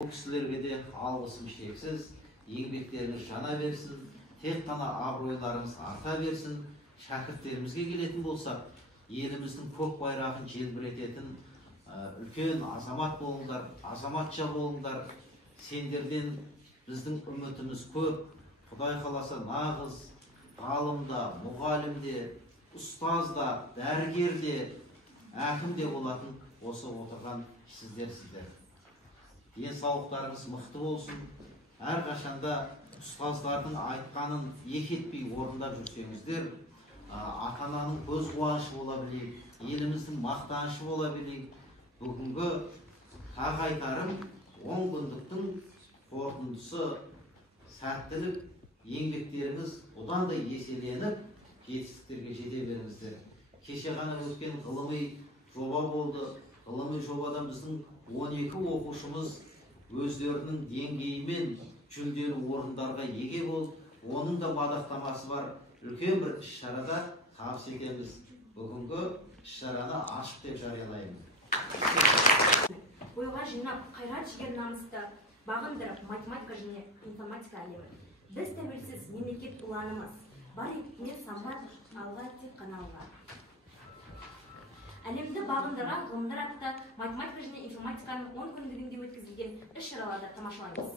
Bu kişilerge de algısım şeksiz, еңбектерiniz жана берсин, tek қана абыройlarımız арта берсин. Шәкірттерімізге келетін болсақ, еліміздің көк байрағын желбірететін үлкен азамат болыңдар, азаматша болыңдар. Сендерден біздің үмітіміз көп. Құдай қаласа нағыз ғалымда, мұғалімде, ұстазда, дәрігерде, әкімде болатын осы отырған сіздер. Денсаулықтарыңыз мықты болсын. Әрқашанда ұстаздардың айтқанын екетпей орындап жүрсеңіздер, ата-ананың көз қуанышы бола білейік, еліміздің мақтанышы бола білейік. Бүгінгі тағы айтарым, 10 күндіктің қорытындысы сәттілік, еңбектеріңіз одан да еселеніп, жетістіктерге жете беріңіздер. Кеше ғана өткен ғылыми жоба болды. Ғылыми жобадан біздің 12 оқушымыз өздерінің деңгейімен жүлделі орындарға еге болды. Оның да мадақтамасы бар. Үлкен бір іс-шарада табыс етеміз. Бүгінгі іс-шараны ашық деп жариялаймын. Ойға жинап, қайрат жігер намысты бағындырып, математика және информатика әлемі. Біз тәуелсіз мемлекет ұланымыз. Бар ектіне самғат, алға тек қана алға. Әлемді бағындырған ғылымдар атты математика және информатиканың 10 күндігінде өткізілген іс-шараларды тамашалаймыз.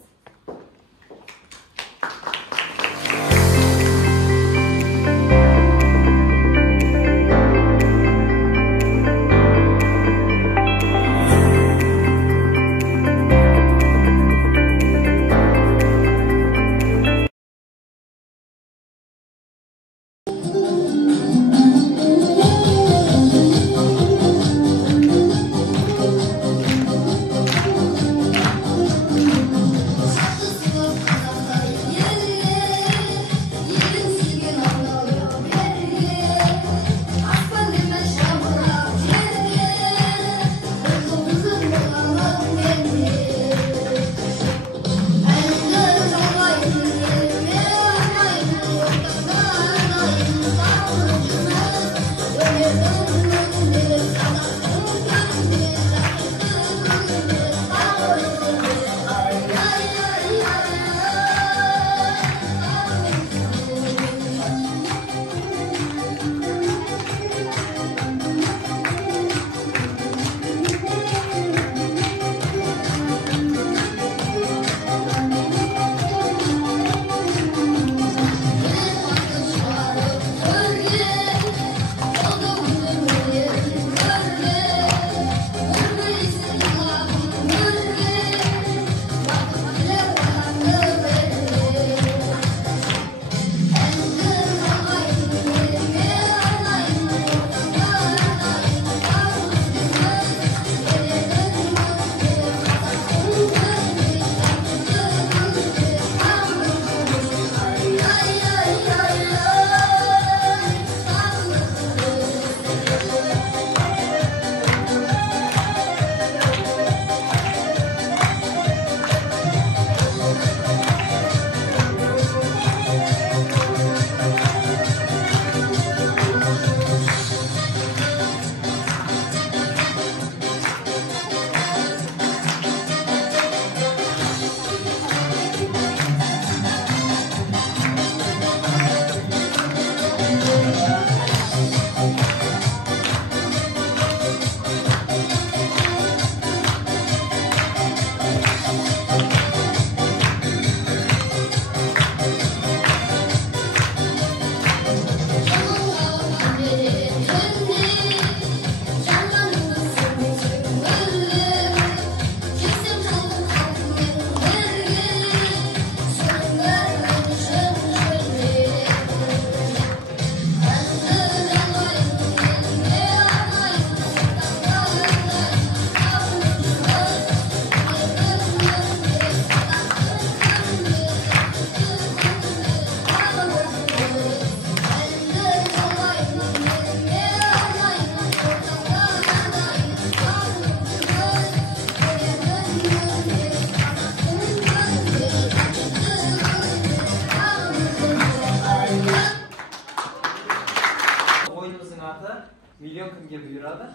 Milyon kimga buyuradi?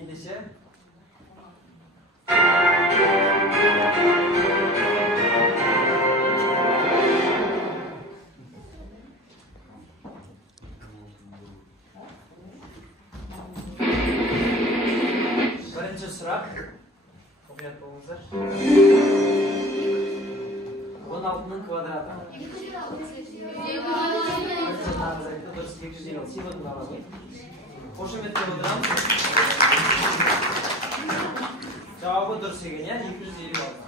Ендеше сұрақ. Оқият болыңыздар. 16-ның квадраты. Дұрыс, 250 сыйлығын алады. Қошеметтеп отырамыз. Жауабы дұрыс екен, иә? 250 алады.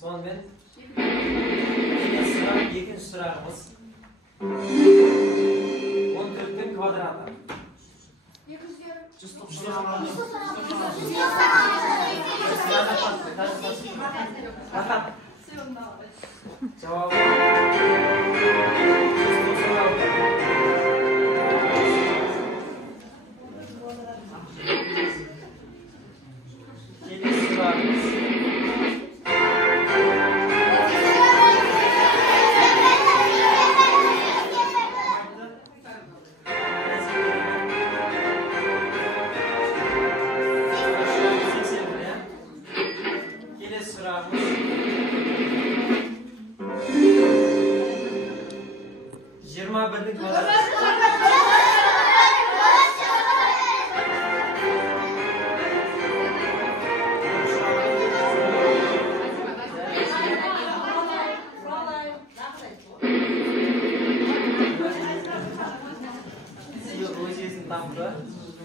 Сонымен екінші сұрағымыз 14-тің квадраты. 190. Жауабы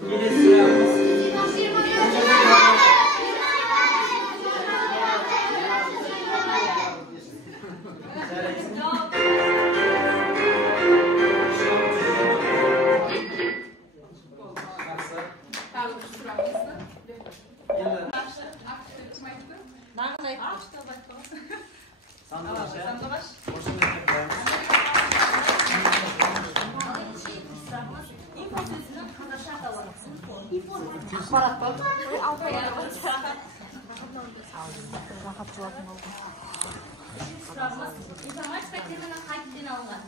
келесі сұрағымыз информатика термині қай тілден алынған?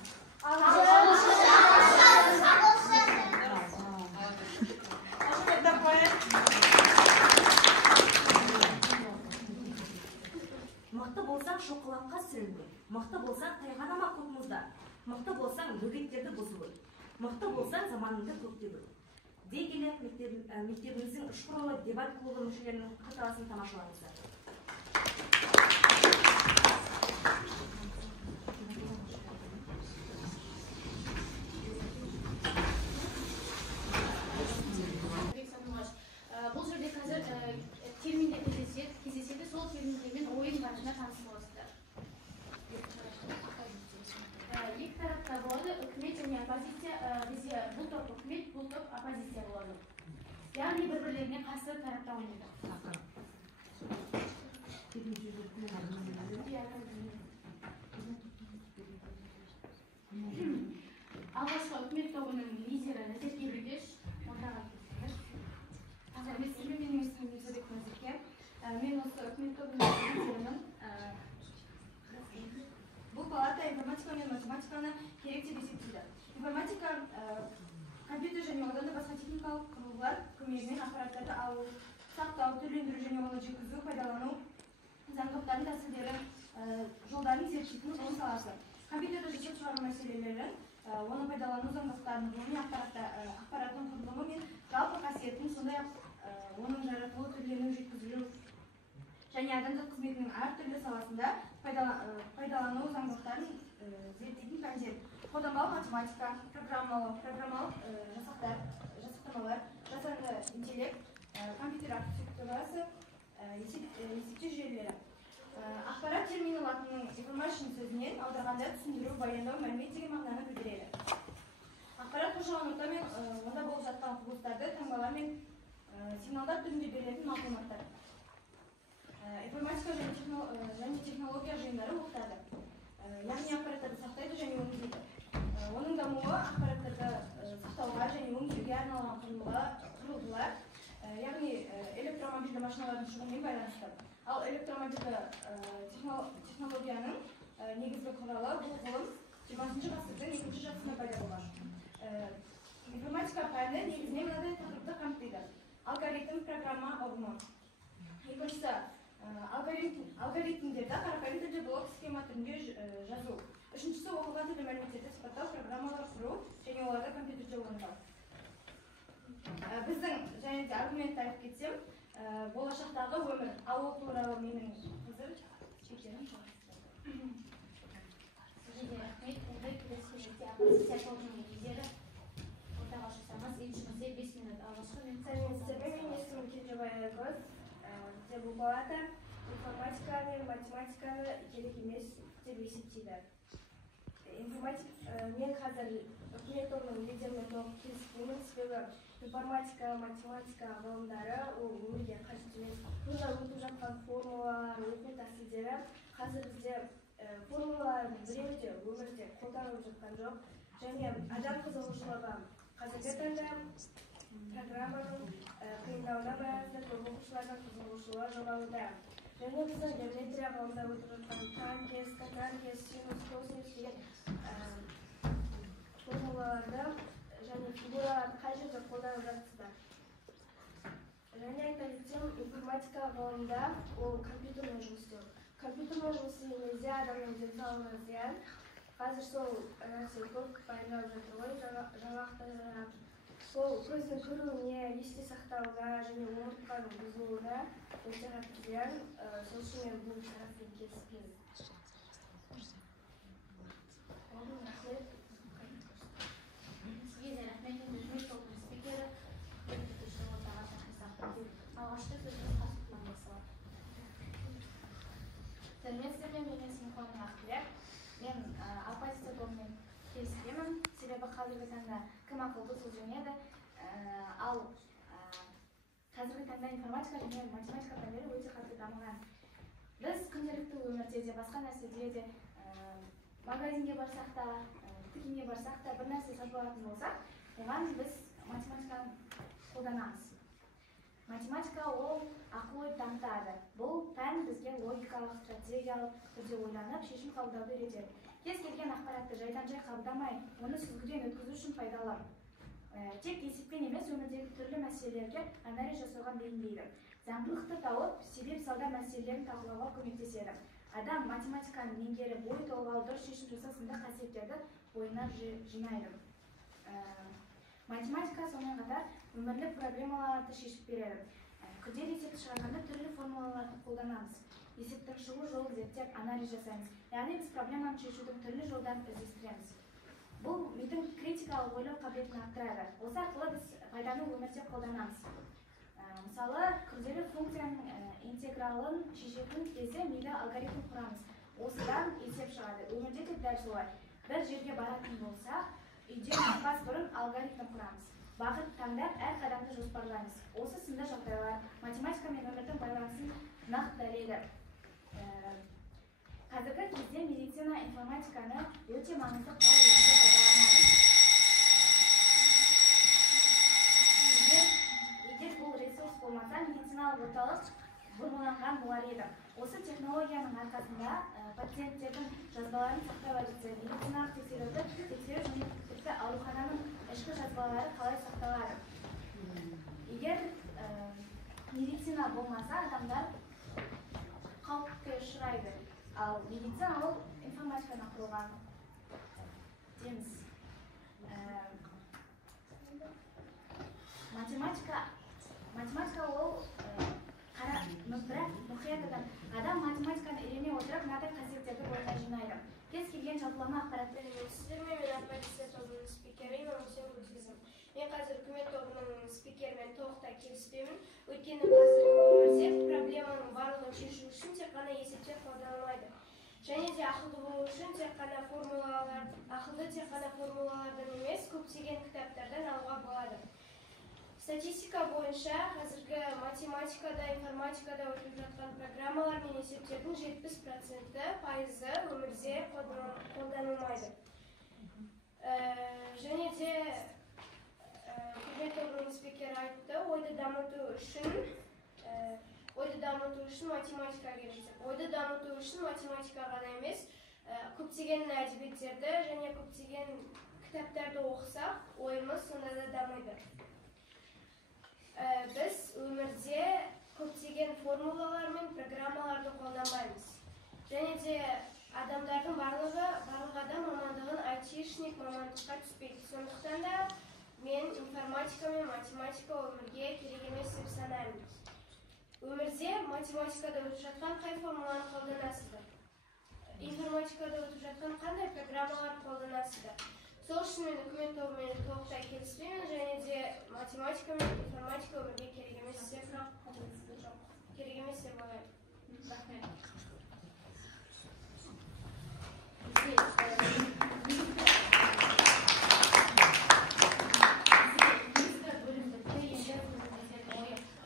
Мықты болсаң шоқалаққа сүрінбе. Мықты болсаң тайғанама көк мұзда. Мықты болсаң бөгеттерді бұзып өл. Мықты болсаң заманыңды көкте бөл. Дей келе мектебіміздің үш құрылы дебат клубы мүшелерінің қаталасын тамашалаңыздар. Бұл жерде қазір терминдер кездеседі, сол терминдермен ойын барысында таныс боласыздар. Екі тарапта болады, үкімет және оппозиция. Бізде бұл топ үкімет, бұл топ оппозиция болады. Яғни бір-бірлеріне қарсы тарапта ойнайды. Алғашқы үкімет тобының лидері Назер Кебригеш, ортаға келсеңдер. Менің есімім Мирзабек Назерке. Мен осы үкімет тобының лидерімін. Бұл палата информатика мен математиканы керек деп есептейді. Информатика компьютер және одан да басқа техникалық құрылғылар көмегімен ақпараттарды алу, сақтау, түрлендіру және оны жеткізу, пайдалану заңдылықтардың тәсілдері, жолдарын зерттейтін ғылым саласы. Компьютерді жасап шығару мәселелерін, оны пайдалану заңдылықтарын, ғылыми ақпараттың құрылымы мен жалпы қасиетін, сондай-ақ оның жаратылу түрлерінің жеткізілу және адамдық қызметінің әртүрлі саласында пайдалану заңдылықтарын зерттейтін пәндер. Қолданбалы математика, программалық жасақтамалар, жасанды интеллект, компьютер архитектурасы, есептеу жүйелері. Ақпарат термині латынның information сөзінен аударғанда түсіндіру, баяндау, мәлімет деген мағынаны білдіреді. Ақпарат қоршаған орта мен онда болып жатқан құбылыстарды, таңбалар мен сигналдар түрінде берілетін мағлұматтар. Информатика және технология жиындары оқытады. Яғни ақпараттарды сақтайды және өңдейді. Оның дамуы ақпараттарды сақтауға және өңдеуге арналған құрылғылар, яғни электромобильді машиналардың шығуымен байланысты. Ал электромобильді технологияның негізгі құралы бұл ғылым 20 ғасырдың екінші жартысында пайда болған. Информатика пәні негізінен мынадай тақырыпты қамтиды. Алгоритм, программа, ұғымы. Екіншісі алгоритмдерді қарапайым түрде блок күнге жазу. Үшіншісі оқылған тілді мәліметтерді сипаттау, программалар құру және оларды компьютерде орындау. Біздің және де аргументті айтып кетсем, болашақтағы өмір. Ал ол туралы менің қазір шектерім шығады. Сізге рахмет. Онда келесі кезекте оппозиция тобының лидері ортаға шықсаңыз, еншіңізде 5 минут. Алғашқы мен Сәлеметсіздер ме? Менің есімім Кенжебай Айгөз. Бізде бұл палата информатика мен математиканы керек емес деп есептейді. Мен қазір үкімет тобының лидерімен толық келіспеймін, себебі информатика, математика ғылымдары ол өмірге қажет емес. Мұнда өтіп жатқан формулалар, оқу тәсілдері қазір бізде формулалардың біреуі де өмірде қолданылып жатқан жоқ. Және адам қызығушылығы қазіргі таңда программаның қиындауына байланысты көп оқушылардың қызығушылығы жоғалуда. Және біздің геометрия ғылымда өтіп жатқан танкес, катанкес, синус, косинус деген формулаларды және фигураларды қай жерде қолданып жатсыздар. Және айта кетсем, информатика ғылымда ол компьютермен жұмыс істеу. Компьютермен жұмыс істегенде адамның денсаулығына зиян. Қазір сол нәрсе көп пайдаланып жатыр ғой, жаңалықтарда. Сол көздің көруіне, есте сақтауына және омыртқаның бұзылуына өте қатты зиян. Сол үшін мен бұл тараппен келіспеймін. Сізге де рахмет. Үкімет тобының спикері ортаға шақырсақ. Алғашқы сөзіңіз Қасым Маңғысова. Сәлеметсіздер ме? Менің есімім Қуаным Ақбілек. Мен оппозиция тобымен келіспеймін. Себебі қазіргі таңда кім ақылды сол жеңеді. Ал қазіргі таңда информатика және математика пәндері өте қатты дамыған. Біз күнделікті өмірде де, басқа нәрседе де, магазинге барсақ та, дүкенге барсақ та, бір нәрсе сатып алатын болсақ, оған біз математиканы қолданамыз. Математика ол ақыл-ой дамытады. Бұл пән бізге логикалық, стратегиялық түрде ойланып, шешім қабылдауды үйретеді. Кез келген ақпаратты жайдан-жай қабылдамай, оны сүзгіден өткізу үшін пайдалы. Тек есеппен емес, өмірдегі түрлі мәселелерге анализ жасауға бейімдейді. Заңдылықты тауып, себеп-салдар мәселелерін талқылауға көмектеседі. Адам математиканы меңгеріп, ой толғау, дұрыс шешім жасау сынды қасиеттерді бойына жинайды. Математика сонымен қатар өмірлік проблемаларды шешіп береді. Күрделі есепті шығарғанда түрлі формулаларды қолданамыз. Есептің шығу жолын зерттеп, анализ жасаймыз. Яғни біз проблеманы шешудің түрлі жолдарын іздестіреміз. Бұл мидың критикалық ойлау қабілетін арттырады. Осы арқылы біз пайданы өмірде қолданамыз. Мысалы, күрделі функцияның интегралын шешетін кезде мида алгоритм құрамыз. Осыдан есеп шығады. Өмірде де дәл солай. Бір жерге баратын болсақ, үйден шықпас бұрын алгоритм құрамыз. Бағыт таңдап, әр қадамды жоспарлаймыз. Осы сынды жағдайлар математика мен өмірдің байланысын нақты дәлелді. Қазіргі кезде медицина информатиканы өте маңызды құрал ретінде пайдаланады. Егер бұл ресурс болмаса, медициналық орталық бұрмаланған болар еді. Осы технологияның арқасында пациенттердің жазбаларын сақтау әдісі, медициналық тексеру және тіпті аурухананың ішкі жазбалары қалай сақталады. Егер медицина болмаса, адамдар қауіпке ұшырайды. Ал медицина ол информатиканы құрылған дейміз. Математика ол бірақ мұқият адам математиканы үйрене отырып, мынадай қасиеттерді бойына жинайды. Кез келген жалпылама ақпаратты Сіздермен мен оппозиция тобының спикері Иман Хусейн Гүлсезім. Мен қазір үкімет тобының спикерімен толықтай келіспеймін. Өйткені қазіргі өмірде проблеманың барлығын шешу үшін тек қана есептер қолданылмайды. Және де ақылды болу үшін ақылды тек қана формулалардан емес, көптеген кітаптардан алуға болады. Статистика бойынша қазіргі математикада, информатикада өтіп жатқан программалар мен есептердің 70% пайызы өмірде қолданылмайды. Және де үкімет тобының спикері айтты, ойды дамыту үшін математика керек. Ойды дамыту үшін математика ғана емес, көптеген әдебиеттерді және көптеген кітаптарды оқысақ, ойымыз сонда да дамиды. Біз өмірде көптеген формулалар мен программаларды қолданбаймыз. Және де адамдардың барлық адам мамандығын айтишник мамандыққа түспейді. Сондықтан да мен информатика мен математика өмірге керек емес деп санаймын. Өмірде математикада өтіп жатқан қай формуланы қолданасыздар? Информатикада өтіп жатқан қандай программалар қолданасыздар? Сол үшін мен үкімет тобымен толықтай келіспеймін, және де математика мен информатика өмірге керек емес деп ойлаймын. Рахмет.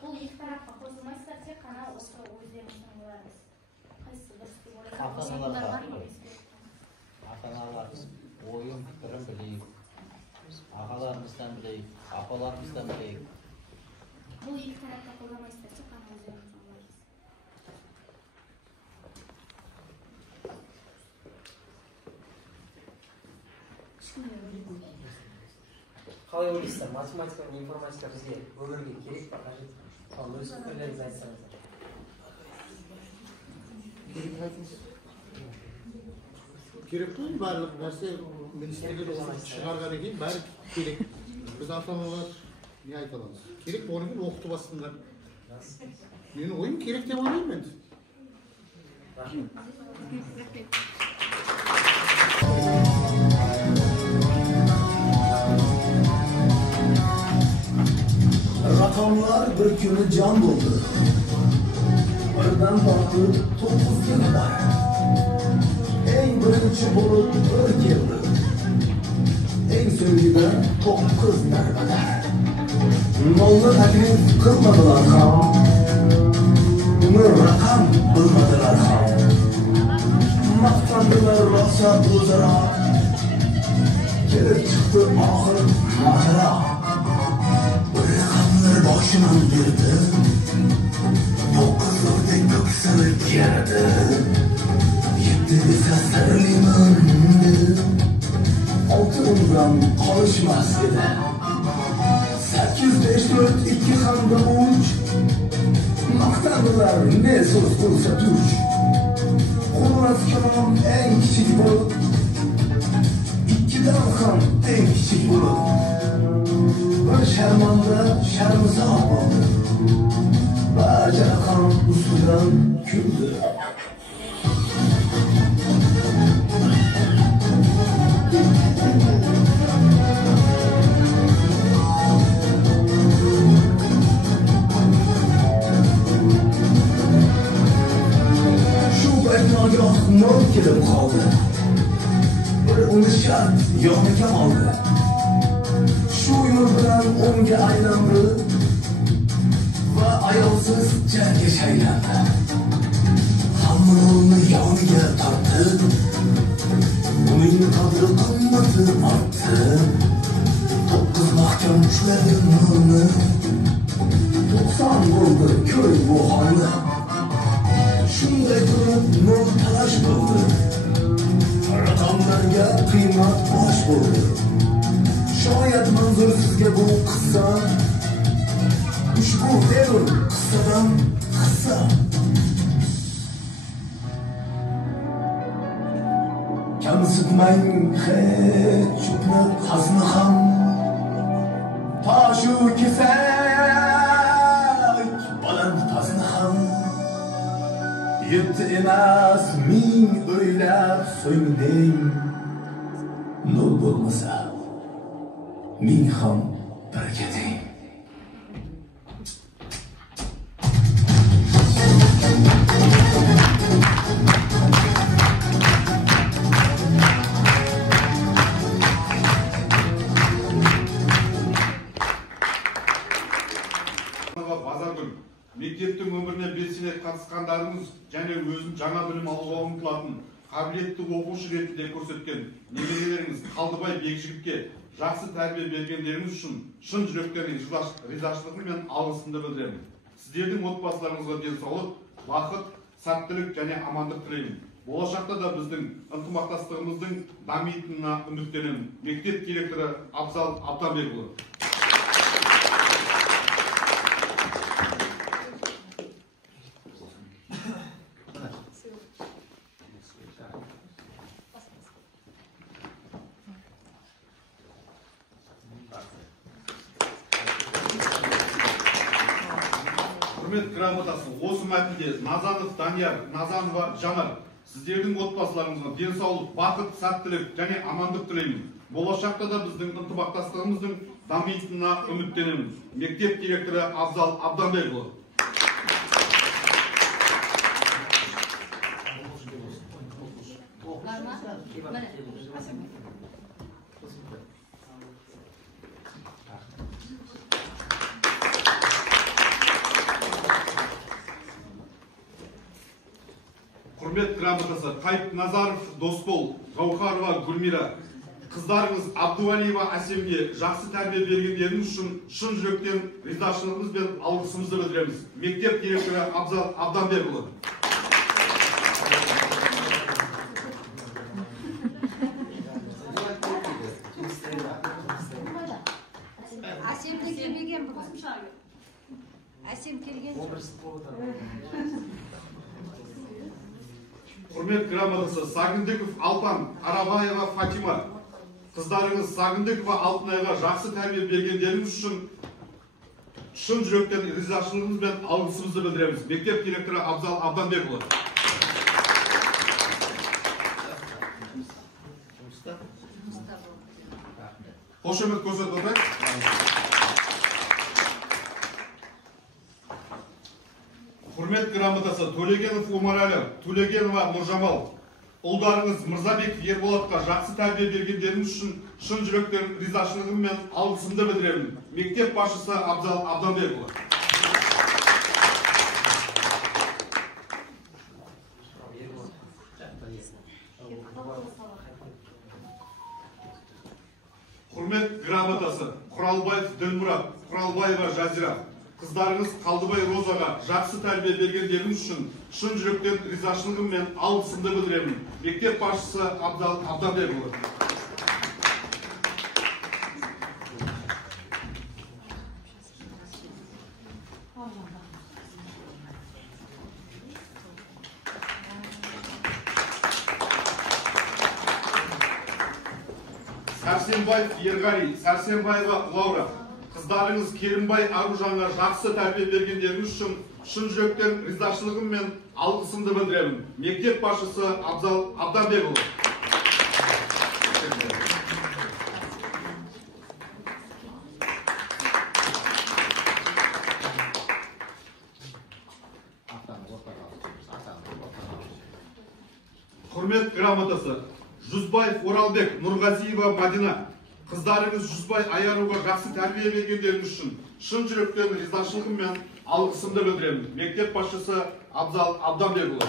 Бұл екі тарапқа қосылмайсыздар, тек қана осы өздеріңіздің ойларыңыз. Қайсысы дұрыс деп ойлайсыз? Ата-аналар ойын пікірін білейік, ағаларымыздан білейік, апаларымыздан білейік. Бұл екі тарапқа қолдамайсыздар, тек қана өздеріңіздің ойларыңыз. Қалай ойлайсыздар, математика мен информатика бізге өмірге керек па, қажет па? Ал өз пікірлеріңізді айтсаңыздар. Керек қой, барлық нәрсе министрлік шығарғаннан кейін бәрі керек. Біз ата-аналар не айта аламыз? Керек болғаннан кейін оқытып бастыңдар. Менің ойым керек деп ойлаймын енді. Rakamlar bir günü can buldu. Birden baktı 9 yıl var. En birinci bulup bir yıldı. En söyleyde 9 nerede? Nollu taklif kılmadılar ham. Bunu rakam bulmadılar ham. Maktandılar rasa uzara. Gelip çıktı ahır macera. Başından girdi, 9'larda göksel girdi, 7 ise sarılımın dedi, 6'dan konuşmaz dedi, 8, 5, 4, 2 hamda uç, maktandılar ne söz bulsa tuş, Kur'an kelam en küçük bulut, 2'den ham en küçük bulut. Bir şermanda şermize almadı. Bağca kan usuldan küldü. Şu bekna yok mor kelip kaldı. Bir uni şart yoniga oldi. Şu yol bilan o'ngga aylandi va ayolsiz jangga shaylandi. Hamma yo'lni yoniga tortdi. Uning qadri qimmati ortdi. 9 mahkam ushladi nurni. 90 bo'ldi ko'y bu holni. Shunday turib nur talash bo'ldi. Raqamlarga qiymat bosh bo'ldi. Şayet manzur sizge bu kısa, ushbu devr kıssadan kısa. Kamsitmang hech chupni hazni ham, tashu kesak baland tazni ham. 7 emas 1000 o'ylab so'ngding, nur bo'lmasa 1000 ham birga teng. Мектептің өміріне белсене қатысқандарыңыз және өзін жаңа білім алуға ұмтылатын қабілетті оқушы ретінде көрсеткен немерелеріңіз Қалдыбай Бекжігітке жақсы тәрбие бергендеріңіз үшін шын жүректен ризашылығым мен алғысымды білдіремін. Сіздердің отбасыларыңызға денсаулық, бақыт, сәттілік және амандық тілеймін. Болашақта да біздің ынтымақтастығымыздың дамитынына үміттенемін. Мектеп директоры Абзал Абдамбекұлы. құрмет грамотасы осы мәтінде Назанов Данияр, Назанова Жанар, сіздердің отбасыларыңызға денсаулық, бақыт, сәттілік және амандық тілеймін. Болашақта да біздің ынтымақтастығымыздың дамитынына үміттенемін. Мектеп директоры Абзал Абданбекұлы. Құрмет грамотасы Қайып Назаров Досбол, Гаухарова Гүлмира, қыздарыңыз Абдувалиева Әсемге жақсы тәрбие бергендеріңіз үшін шын жүректен ризашылығымыз бен алғысымызды білдіреміз. Мектеп директоры Абзал Абданбекұлы. Әсемде келмеген бүгін. Әсем келген. Құрмет грамотасы Сагындыков Алпан, Арабаева Фатима. Қыздарыңыз Сагындыкова Алтынайға жақсы тәрбие бергендеріңіз үшін шын жүректен ризашылығымыз бен алғысымызды білдіреміз. Мектеп директоры Абзал Абданбекұлы. Қошемет көрсетіп Құрмет грамотасы Төлегенов Умарәлі, Төлегенова Нұржамал. Ұлдарыңыз Мырзабек Ерболатқа жақсы тәрбие бергендеріңіз үшін шын жүректен ризашылығым мен алғысымды білдіремін. Мектеп басшысы Абзал Абданбекұлы. Құрмет грамотасы Құралбаев Ділмұрат, Құралбаева Жазира. Қыздарыңыз Қалдыбай Розаға жақсы тәрбие бергендеріңіз үшін шын жүректен ризашылығым мен алғысымды білдіремін. Мектеп басшысы Абзал Абданбекұлы. Сәрсенбаев Ергали, Сәрсенбаева Лаура. Қыздарыңыз Керімбай Аружанға жақсы тәрбие бергендеріңіз үшін шын жүректен ризашылығым мен алғысымды білдіремін. Мектеп басшысы Абзал Абданбекұлы. Құрмет грамотасы Жүзбаев Оралбек, Нұрғазиева Мадина. Қыздарыңыз Жүзбай Аяруға жақсы тәрбие бергендеріңіз үшін шын жүректен ризашылығым мен алғысымды білдіремін. Мектеп басшысы Абзал Абданбекұлы.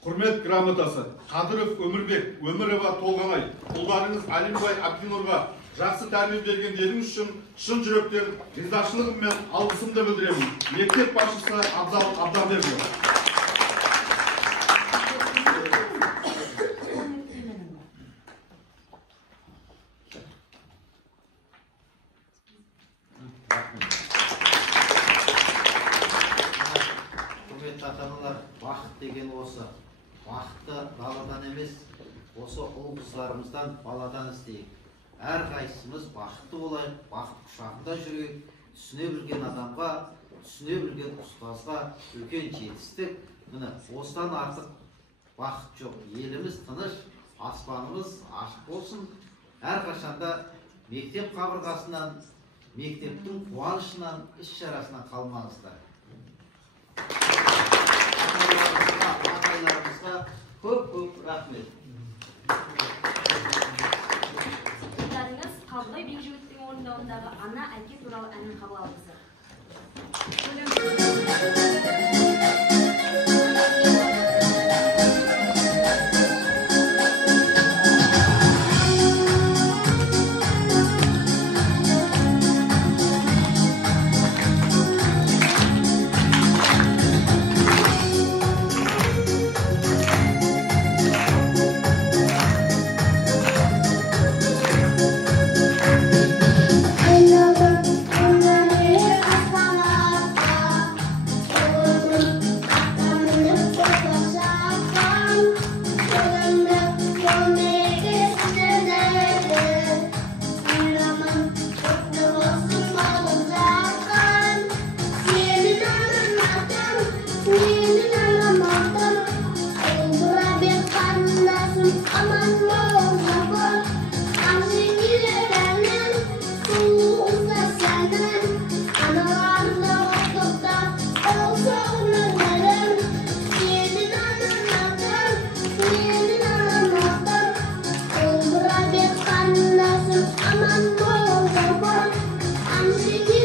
Құрмет грамотасы Қадыров Өмірбек, Өмірова Толғанай. Ұлдарыңыз Алимбай Абдинорға жақсы тәрбие бергендеріңіз үшін шын жүректен ризашылығым мен алғысымды білдіремін. Мектеп басшысы Абзал Абданбекұлы. Құрметті ата-аналар, бақыт деген осы. Бақытты даладан емес, осы ұл қыздарымыздан баладан іздейік. Әр қайсымыз бақытты болайық, бақыт құшағында жүрейік, түсіне білген адамға, түсіне білген ұстазға үлкен жетістік. Міне, осыдан артық бақыт жоқ. Еліміз тыныш, аспанымыз ашық болсын. Әр қашанда мектеп қабырғасынан, мектептің қуанышынан, іс-шарасынан қалмаңыздар. Ата-аналарымызға көп рахмет. Қалдыбай Бекжігіттің орындауындағы ана әке туралы әнін қабыл алыңыздар. I love Çekil